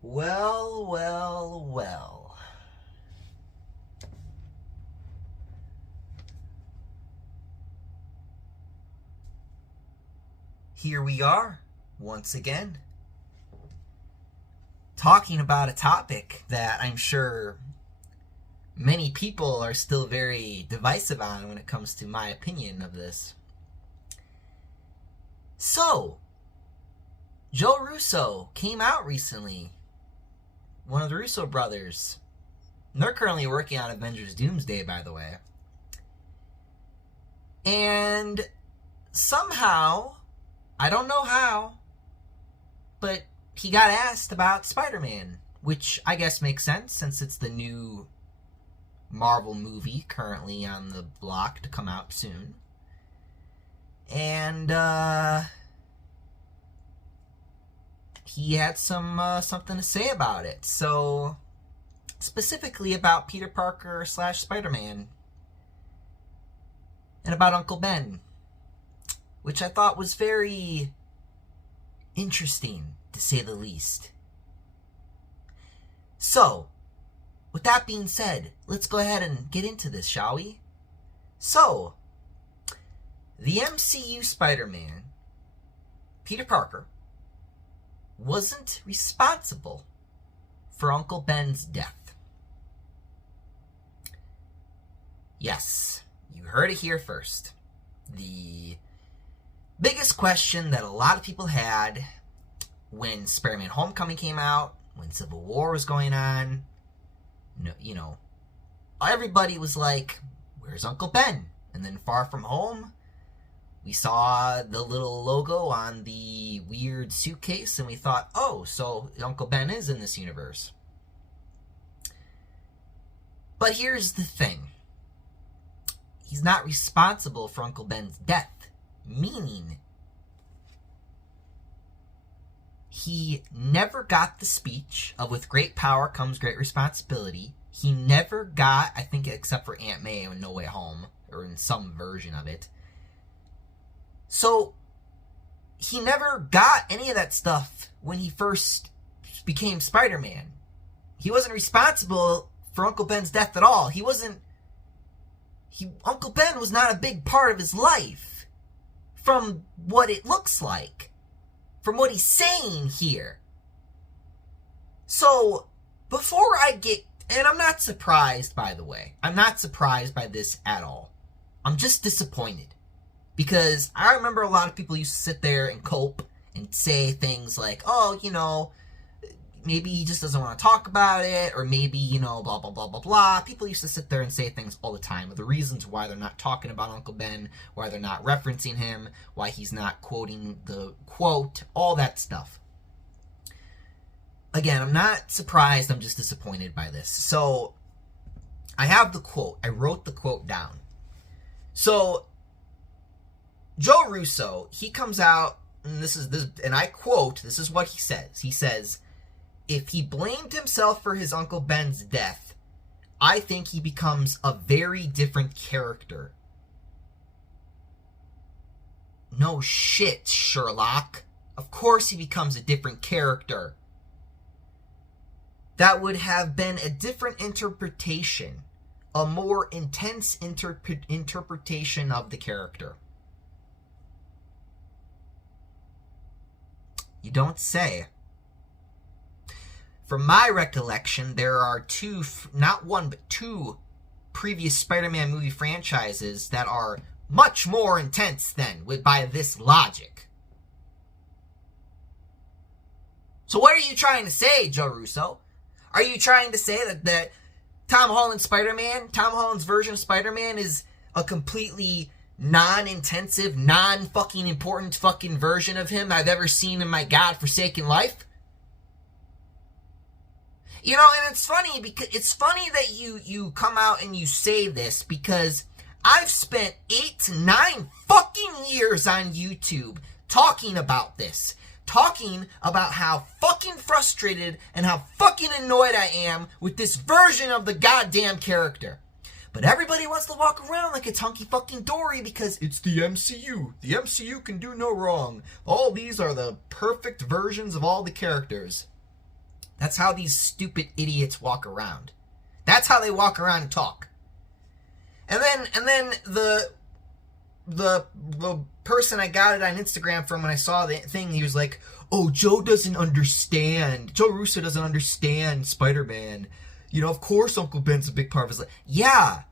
Well, well, well. Here we are, once again, talking about a topic that I'm sure many people are still very divisive on when it comes to my opinion of this. So, Joe Russo came out recently, one of the Russo brothers. And they're currently working on Avengers Doomsday, by the way. And somehow, I don't know how, but he got asked about Spider-Man, which I guess makes sense since it's the new Marvel movie currently on the block to come out soon. And he had something to say about it. So, specifically about Peter Parker / Spider-Man, and about Uncle Ben, which I thought was very interesting, to say the least. So, with that being said, let's go ahead and get into this, shall we? So, the MCU Spider-Man, Peter Parker, wasn't responsible for Uncle Ben's death. Yes, you heard it here first. The biggest question that a lot of people had when Spider-Man Homecoming came out, when Civil War was going on, everybody was like, where's Uncle Ben? And then Far From Home, we saw the little logo on the weird suitcase, and we thought, oh, so Uncle Ben is in this universe. But here's the thing. He's not responsible for Uncle Ben's death, meaning he never got the speech of with great power comes great responsibility. He never got, I think except for Aunt May in No Way Home, or in some version of it. So, he never got any of that stuff when he first became Spider-Man. He wasn't responsible for Uncle Ben's death at all. Uncle Ben was not a big part of his life, from what it looks like, from what he's saying here. So, before I get, and I'm not surprised, by the way, I'm not surprised by this at all. I'm just disappointed. Because I remember a lot of people used to sit there and cope and say things like, oh, maybe he just doesn't want to talk about it, or maybe, blah, blah, blah, blah, blah. People used to sit there and say things all the time, the reasons why they're not talking about Uncle Ben, why they're not referencing him, why he's not quoting the quote, all that stuff. Again, I'm not surprised, I'm just disappointed by this. So, I have the quote. I wrote the quote down. So, Joe Russo, he comes out, and I quote, this is what he says. He says, if he blamed himself for his Uncle Ben's death, I think he becomes a very different character. No shit, Sherlock. Of course he becomes a different character. That would have been a different interpretation, a more intense interpretation of the character. You don't say. From my recollection, there are not one, but two previous Spider-Man movie franchises that are much more intense than, by this logic. So what are you trying to say, Joe Russo? Are you trying to say that Tom Holland's Spider-Man, Tom Holland's version of Spider-Man is a completely non-intensive, non-fucking important fucking version of him I've ever seen in my godforsaken life? And it's funny because it's funny that you come out and you say this, because I've spent 8 to 9 fucking years on YouTube talking about this. Talking about how fucking frustrated and how fucking annoyed I am with this version of the goddamn character. But everybody wants to walk around like it's hunky-fucking-dory because it's the MCU. The MCU can do no wrong. All these are the perfect versions of all the characters. That's how these stupid idiots walk around. That's how they walk around and talk. And then the person I got it on Instagram from, when I saw the thing, he was like, "Oh, Joe doesn't understand. Joe Russo doesn't understand Spider-Man. You know, of course Uncle Ben's a big part of his life." Yeah,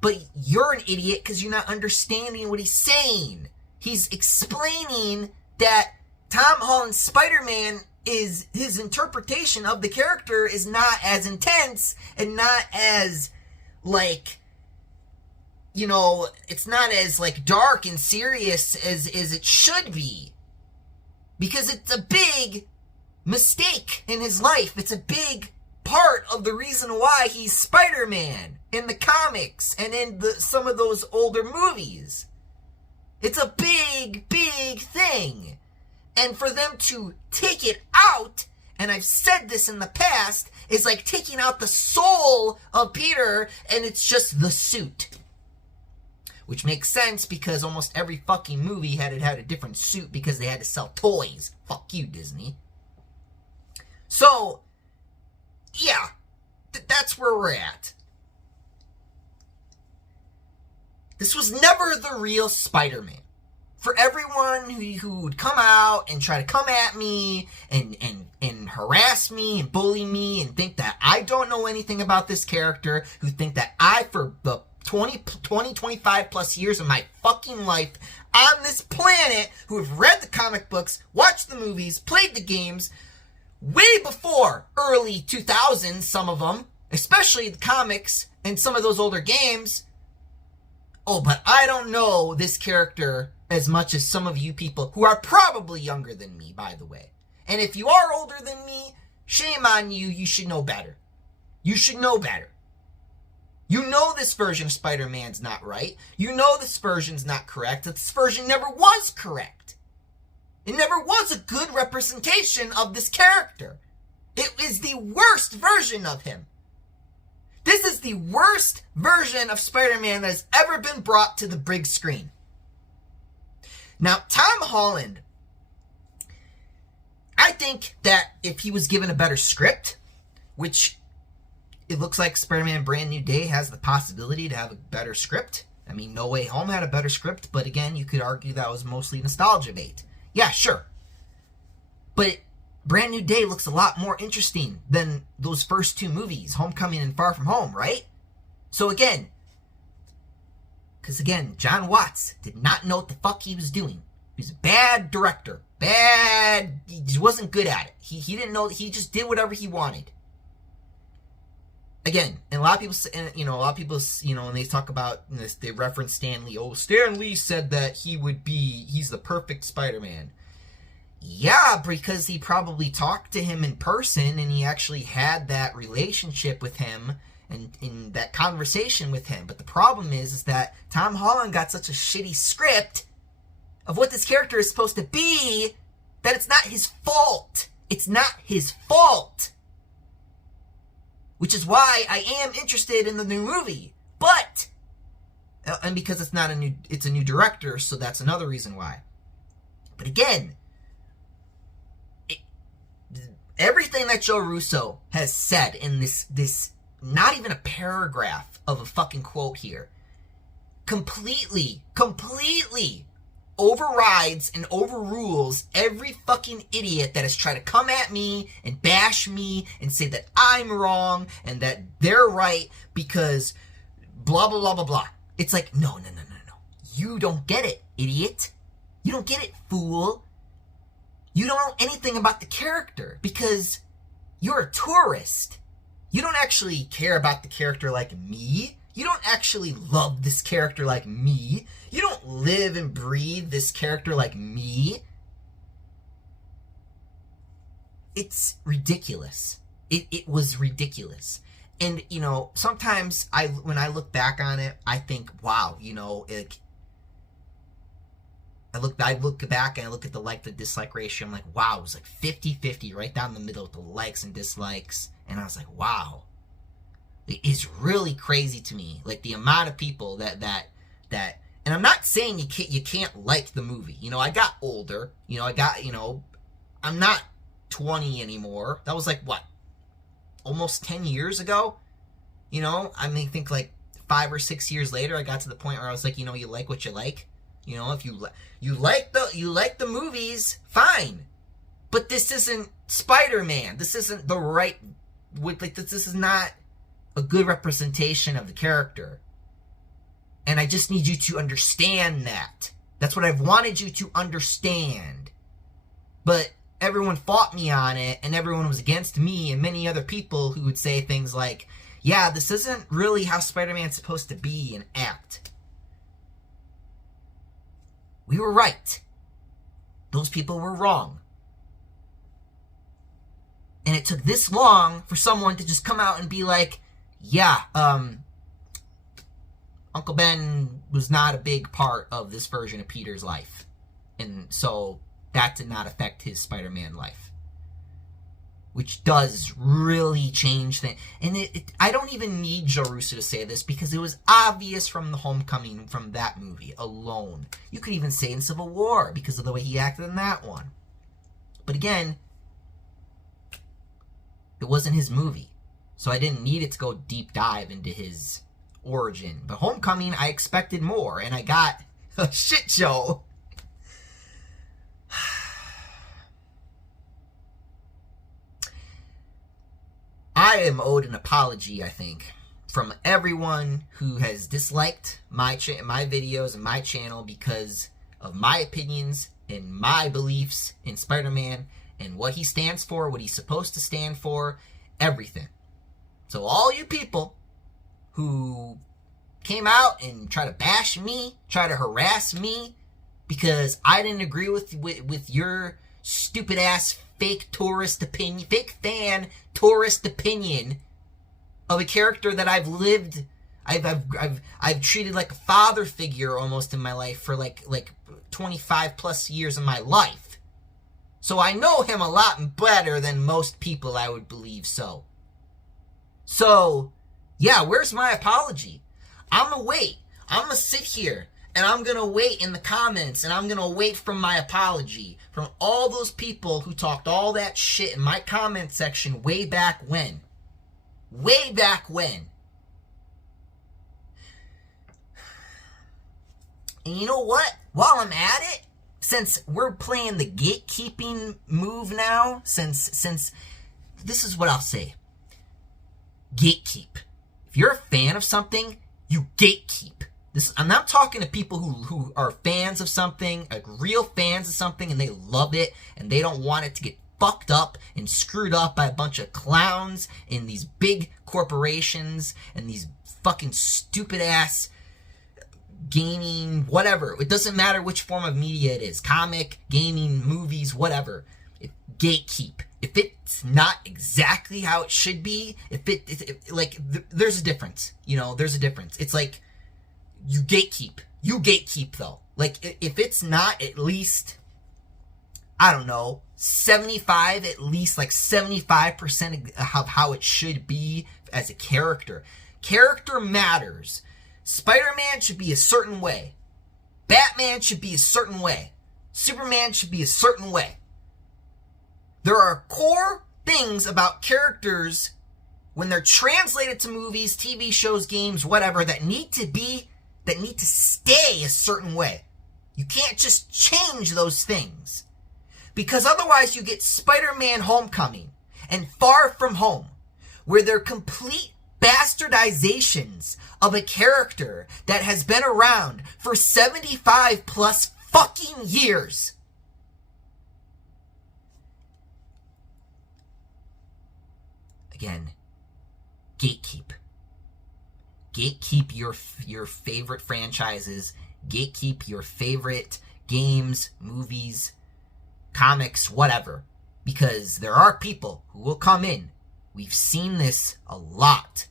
but you're an idiot because you're not understanding what he's saying. He's explaining that Tom Holland's Spider-Man is, his interpretation of the character is not as intense and not as, like, you know, it's not as, like, dark and serious as it should be. Because it's a big mistake in his life. It's a big part of the reason why he's Spider-Man in the comics and in some of those older movies. It's a big, big thing. And for them to take it out, and I've said this in the past, is like taking out the soul of Peter and it's just the suit. Which makes sense because almost every fucking movie had a different suit because they had to sell toys. Fuck you, Disney. So, yeah, that's where we're at. This was never the real Spider-Man. For everyone who would come out and try to come at me and harass me and bully me and think that I don't know anything about this character, who think that I, for the 25 plus years of my fucking life on this planet, who have read the comic books, watched the movies, played the games, way before early 2000s, some of them, especially the comics and some of those older games. Oh, but I don't know this character as much as some of you people who are probably younger than me, by the way. And if you are older than me, shame on you, you should know better. You should know better. You know this version of Spider-Man's not right. You know this version's not correct. That this version never was correct. It never was a good representation of this character. It is the worst version of him. This is the worst version of Spider-Man that has ever been brought to the big screen. Now, Tom Holland, I think that if he was given a better script, which it looks like Spider-Man Brand New Day has the possibility to have a better script. I mean, No Way Home had a better script, but again, you could argue that was mostly nostalgia bait. Yeah, sure. But Brand New Day looks a lot more interesting than those first two movies, Homecoming and Far From Home, right? So again, John Watts did not know what the fuck he was doing. He was a bad director. He wasn't good at it. He didn't know, he just did whatever he wanted. Again, and a lot of people, when they talk about this, they reference Stan Lee. Oh, Stan Lee said that he's the perfect Spider-Man. Yeah, because he probably talked to him in person and he actually had that relationship with him and in that conversation with him. But the problem is that Tom Holland got such a shitty script of what this character is supposed to be that it's not his fault. It's not his fault. Which is why I am interested in the new movie. But, and because it's a new director, so that's another reason why. But again, everything that Joe Russo has said in this not even a paragraph of a fucking quote here, completely overrides and overrules every fucking idiot that has tried to come at me and bash me and say that I'm wrong and that they're right because blah, blah, blah, blah, blah. It's like, no. You don't get it, idiot. You don't get it, fool. You don't know anything about the character because you're a tourist. You don't actually care about the character like me. You don't actually love this character like me. You don't live and breathe this character like me. It's ridiculous. It was ridiculous. And, sometimes when I look back on it, I think, wow, I look back and I look at the like to dislike ratio. I'm like, wow, it was like 50-50 right down the middle with the likes and dislikes. And I was like, wow. It is really crazy to me. Like the amount of people that and I'm not saying you can't like the movie. I got older. I'm not 20 anymore. That was like, what, almost 10 years ago? You know, I mean, I think like 5 or 6 years later, I got to the point where I was like, you know, you like what you like. You know, if you like the movies, fine. But this isn't Spider-Man. This isn't the right, like, this is not a good representation of the character. And I just need you to understand that. That's what I've wanted you to understand. But everyone fought me on it, and everyone was against me and many other people who would say things like, yeah, this isn't really how Spider-Man's supposed to be and act. We were right. Those people were wrong. And it took this long for someone to just come out and be like, yeah, Uncle Ben was not a big part of this version of Peter's life. And so that did not affect his Spider-Man life. Which does really change things. And I don't even need Joe Russo to say this, because it was obvious from the Homecoming, from that movie alone. You could even say in Civil War, because of the way he acted in that one. But again, it wasn't his movie. So I didn't need it to go deep dive into his origin. But Homecoming, I expected more, and I got a shit show. I am owed an apology, I think, from everyone who has disliked my videos and my channel because of my opinions and my beliefs in Spider-Man and what he stands for, what he's supposed to stand for, everything. So all you people who came out and try to bash me, try to harass me because I didn't agree with your stupid ass fake fan tourist opinion of a character that I've treated like a father figure almost in my life for like 25 plus years of my life. So I know him a lot better than most people, I would believe so. So, yeah, where's my apology? I'm gonna wait. I'm gonna sit here and I'm gonna wait in the comments, and I'm gonna wait for my apology from all those people who talked all that shit in my comment section way back when. Way back when. And you know what? While I'm at it, since we're playing the gatekeeping move now, since this is what I'll say. Gatekeep. If you're a fan of something, you gatekeep. I'm not talking to people who are fans of something, like real fans of something, and they love it, and they don't want it to get fucked up and screwed up by a bunch of clowns in these big corporations and these fucking stupid ass gaming, whatever. It doesn't matter which form of media it is. Comic, gaming, movies, whatever. Gatekeep. If it's not exactly how it should be, there's a difference. You know, there's a difference. It's like, you gatekeep. You gatekeep, though. Like, if it's not at least, I don't know, 75, at least like 75% of how it should be as a character. Character matters. Spider-Man should be a certain way. Batman should be a certain way. Superman should be a certain way. There are core things about characters when they're translated to movies, TV shows, games, whatever, that need to stay a certain way. You can't just change those things. Because otherwise you get Spider-Man Homecoming and Far From Home, where they're complete bastardizations of a character that has been around for 75 plus fucking years. Again, gatekeep. Gatekeep your favorite franchises. Gatekeep your favorite games, movies, comics, whatever. Because there are people who will come in. We've seen this a lot,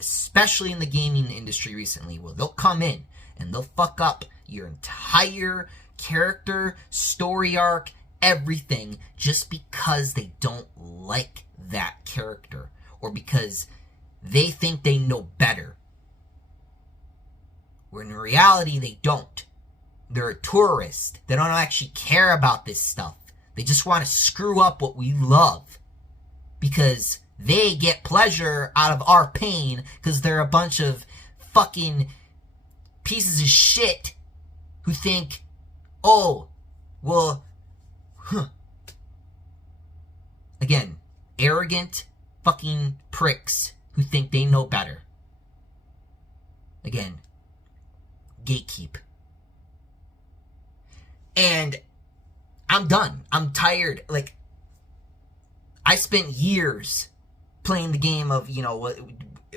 especially in the gaming industry recently, where they'll come in and they'll fuck up your entire character, story arc, everything, just because they don't like that character, or because they think they know better. Where in reality, they don't. They're a tourist. They don't actually care about this stuff. They just want to screw up what we love because they get pleasure out of our pain because they're a bunch of fucking pieces of shit who think, oh, well, Again, arrogant fucking pricks who think they know better. Again, gatekeep. And I'm done. I'm tired. Like, I spent years playing the game of,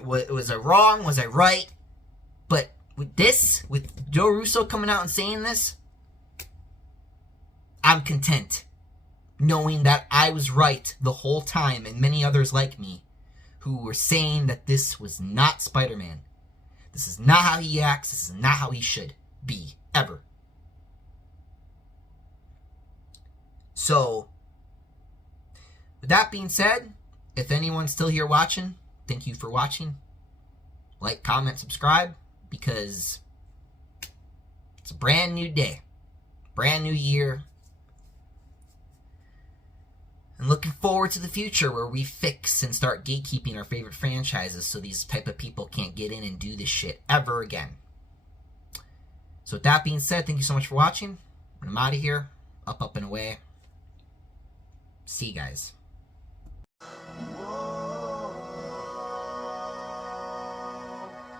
was I wrong? Was I right? But with this, with Joe Russo coming out and saying this, I'm content knowing that I was right the whole time, and many others like me who were saying that this was not Spider-Man. This is not how he acts. This is not how he should be, ever. So, with that being said, if anyone's still here watching, thank you for watching. Like, comment, subscribe, because it's a brand new day, brand new year, and looking forward to the future where we fix and start gatekeeping our favorite franchises so these type of people can't get in and do this shit ever again. So with that being said, thank you so much for watching. I'm out of here. Up, and away. See you guys.